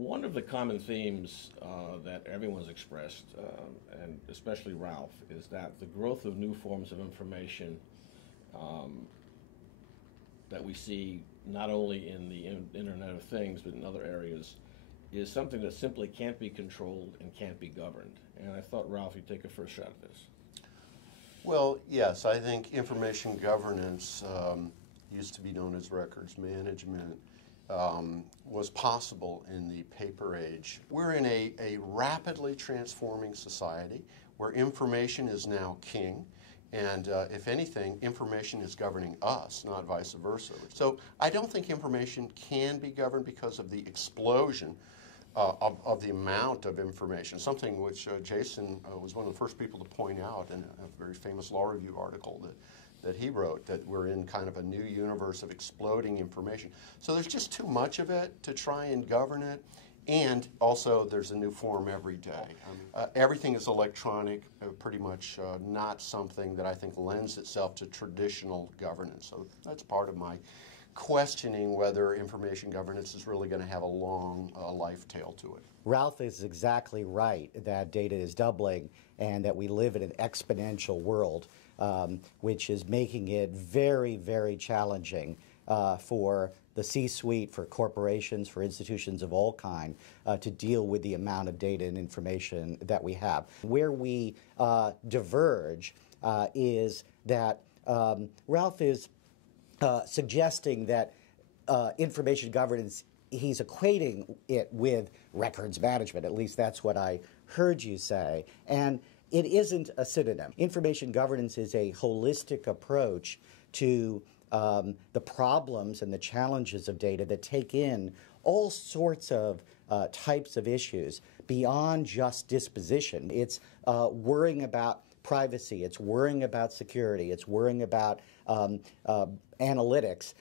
One of the common themes that everyone's expressed, and especially Ralph, is that the growth of new forms of information that we see not only in the Internet of Things but in other areas is something that simply can't be controlled and can't be governed. And I thought, Ralph, you'd take a first shot at this. Well, yes, I think information governance used to be known as records management. Was possible in the paper age. We're in a rapidly transforming society where information is now king, and if anything, information is governing us, not vice versa. So I don't think information can be governed because of the explosion of the amount of information, something which Jason was one of the first people to point out in a very famous law review article that he wrote, that we're in kind of a new universe of exploding information. So there's just too much of it to try and govern it, and also there's a new form every day. Everything is electronic, pretty much not something that I think lends itself to traditional governance. So that's part of my questioning whether information governance is really going to have a long life tail to it. Ralph is exactly right that data is doubling and that we live in an exponential world, which is making it very, very challenging for the C-suite, for corporations, for institutions of all kind to deal with the amount of data and information that we have. Where we diverge is that Ralph is suggesting that information governance, he's equating it with records management. At least that's what I heard you say. And it isn't a synonym. Information governance is a holistic approach to the problems and the challenges of data that take in all sorts of types of issues beyond just disposition. It's worrying about privacy, it's worrying about security, it's worrying about analytics,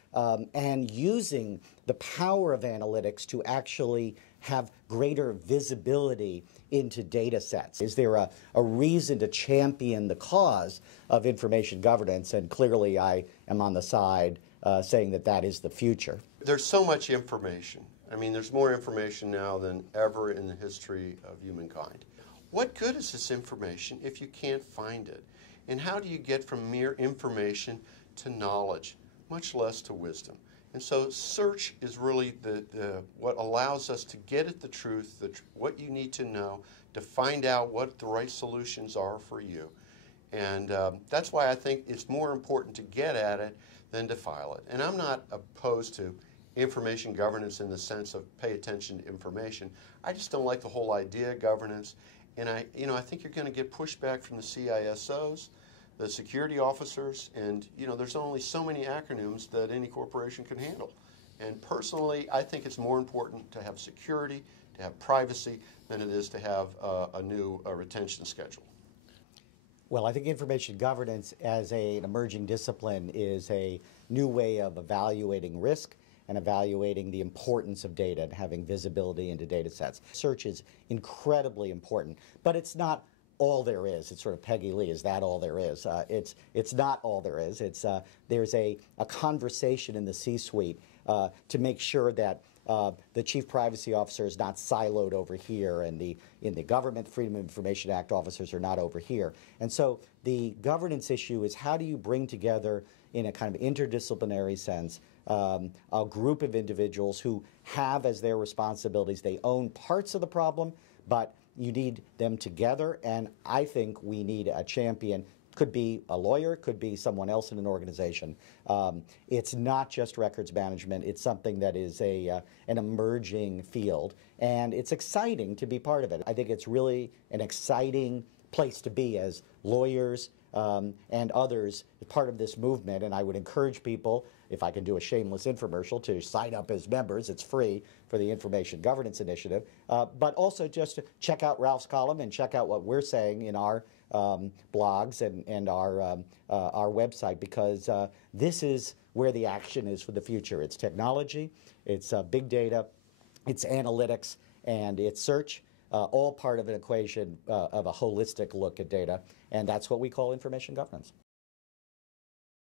and using the power of analytics to actually have greater visibility into data sets. Is there a reason to champion the cause of information governance? And clearly I am on the side saying that that is the future. There's so much information. I mean, there's more information now than ever in the history of humankind. What good is this information if you can't find it? And how do you get from mere information to knowledge, much less to wisdom? And so search is really what allows us to get at the truth, what you need to know, to find out what the right solutions are for you. And that's why I think it's more important to get at it than to file it. And I'm not opposed to information governance in the sense of pay attention to information. I just don't like the whole idea of governance. And I think you're going to get pushback from the CISOs, the security officers, and there's only so many acronyms that any corporation can handle. And personally, I think it's more important to have security, to have privacy, than it is to have a new retention schedule. Well, I think information governance as an emerging discipline is a new way of evaluating risk and evaluating the importance of data and having visibility into data sets. Search is incredibly important, but it's not all there is. It's sort of Peggy Lee, is that all there is? It's not all there is. There's a conversation in the C-suite to make sure that the Chief Privacy Officer is not siloed over here, and in the Government Freedom of Information Act officers are not over here. And so the governance issue is, how do you bring together, in a kind of interdisciplinary sense, a group of individuals who have as their responsibilities, they own parts of the problem, but you need them together, and I think we need a champion. Could be a lawyer, could be someone else in an organization. It's not just records management. It's something that is an emerging field, and it's exciting to be part of it. I think it's really an exciting place to be as lawyers and others part of this movement, and I would encourage people, if I can do a shameless infomercial, to sign up as members. It's free for the Information Governance Initiative, but also just to check out Ralph's column and check out what we're saying in our blogs and our website, because this is where the action is for the future. It's technology, it's big data, it's analytics, and it's search, all part of an equation of a holistic look at data, and that's what we call information governance.